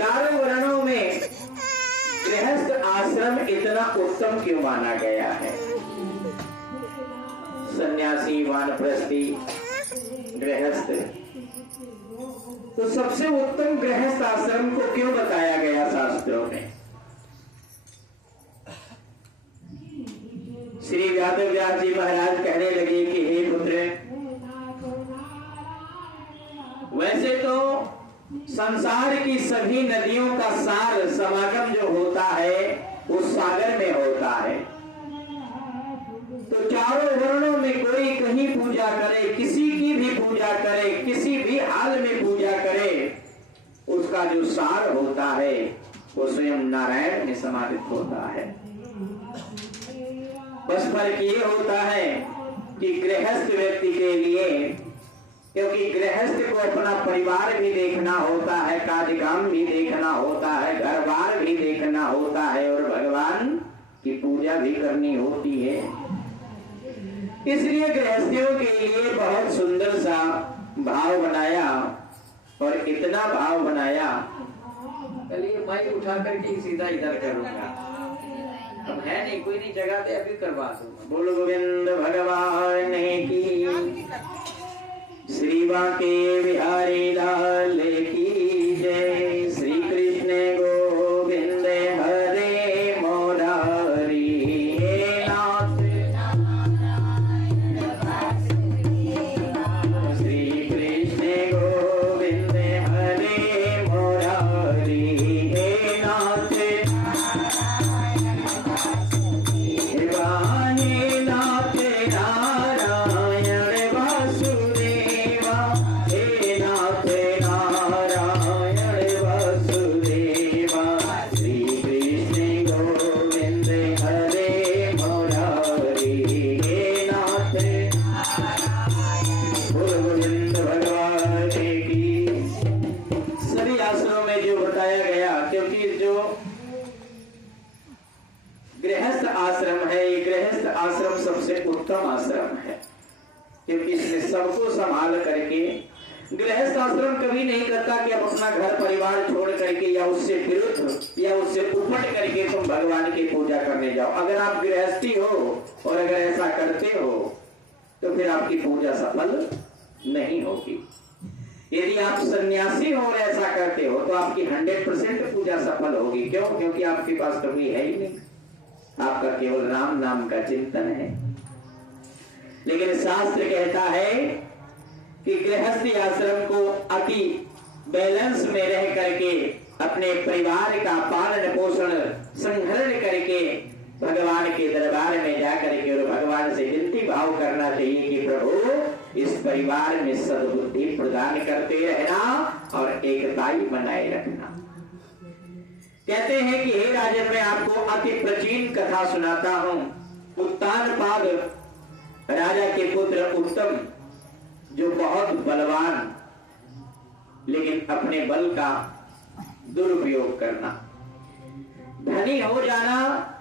चारों वर्णों में गृहस्थ आश्रम इतना उत्तम क्यों माना गया है? सन्यासी, वानप्रस्थी, गृहस्थ, तो सबसे उत्तम गृहस्थ आश्रम को क्यों बताया गया शास्त्रों में? श्री व्यास जी महाराज कहने लगे कि हे पुत्र, वैसे तो संसार की सभी नदियों का सार समागम जो होता है उस सागर में होता है। तो चारों वर्णों में कोई कहीं पूजा करे, किसी की भी पूजा करे, किसी भी हाल में पूजा करे, उसका जो सार होता है वो स्वयं नारायण में समाहित होता है। बस फर्क ये होता है कि गृहस्थ व्यक्ति के लिए, क्योंकि गृहस्थ को अपना परिवार भी देखना होता है, कार्यक्रम भी देखना होता है, घर बार भी देखना होता है और भगवान की पूजा भी करनी होती है। इसलिए गृहस्थियों के लिए बहुत सुंदर सा भाव बनाया और इतना भाव बनाया। चलिए माइक उठा करके सीधा इधर करूंगा, अब है नहीं कोई नहीं जगह पे, अभी करवा दूंगा। बोलो गोविंद भगवान की, श्री बांके बिहारी लाल की जय। श्री कृष्ण गोविंद हरे मुरारी, हे नाथ श्री कृष्ण गोविंद हरे मुरारी, हे नाथ गृहस्थ आश्रम है, ये गृहस्थ आश्रम सबसे उत्तम आश्रम है, क्योंकि इसने सबको संभाल करके। गृहस्थ आश्रम कभी नहीं करता कि अब अपना घर परिवार छोड़ करके या उससे विरुद्ध या उससे उपट करके तुम भगवान की पूजा करने जाओ। अगर आप गृहस्थी हो और अगर ऐसा करते हो तो फिर आपकी पूजा सफल नहीं होगी। यदि आप सन्यासी हो और ऐसा करते हो तो आपकी 100% पूजा सफल होगी। क्यों? क्योंकि आपके पास कभी है ही नहीं, आपका केवल राम नाम का चिंतन है। लेकिन शास्त्र कहता है कि गृहस्थी आश्रम को अति बैलेंस में रह करके अपने परिवार का पालन पोषण संहरण करके भगवान के दरबार में जाकर के और भगवान से विनती भाव करना चाहिए कि प्रभु इस परिवार में सद्बुद्धि प्रदान करते रहना और एकताई बनाए रखना। कहते हैं कि हे राजन, मैं आपको अति प्राचीन कथा सुनाता हूं। उत्तानपाद राजा के पुत्र उत्तम, जो बहुत बलवान, लेकिन अपने बल का दुरुपयोग करना। धनी हो जाना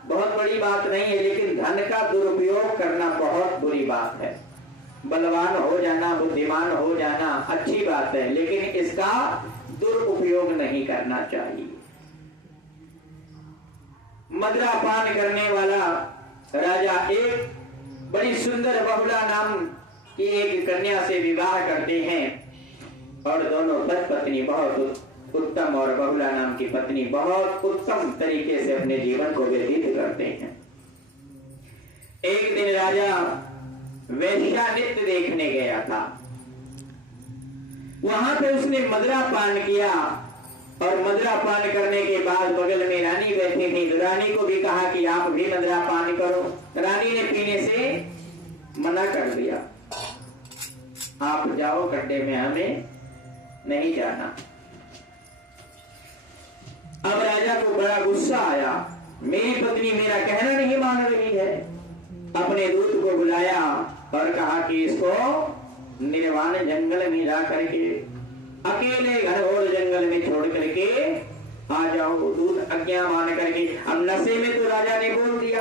बहुत बड़ी बात नहीं है, लेकिन धन का दुरुपयोग करना बहुत बुरी बात है। बलवान हो जाना, बुद्धिमान हो जाना अच्छी बात है, लेकिन इसका दुरुपयोग नहीं करना चाहिए। मदिरा पान करने वाला राजा एक बड़ी सुंदर बहुला नाम की एक कन्या से विवाह करते हैं और दोनों पत्नी बहुत उत्तम और बहुला नाम की पत्नी बहुत उत्तम तरीके से अपने जीवन को व्यतीत करते हैं। एक दिन राजा वेश्या नृत्य देखने गया था। वहां पे उसने मदिरा पान किया और मदिरा पान करने के बाद बगल में रानी बैठी थी। रानी को भी कहा कि आप भी मदिरा पान करो। रानी ने पीने से मना कर दिया, आप जाओ गड्ढे में, हमें नहीं जाना। अब राजा को बड़ा गुस्सा आया, मेरी पत्नी मेरा कहना नहीं मान रही है। अपने दूत को बुलाया और कहा कि इसको निर्वाण जंगल में जा करके अकेले घनघोर जंगल में छोड़ करके आ जाओ। दूत आज्ञा मान करके, अब नशे में तो राजा ने बोल दिया,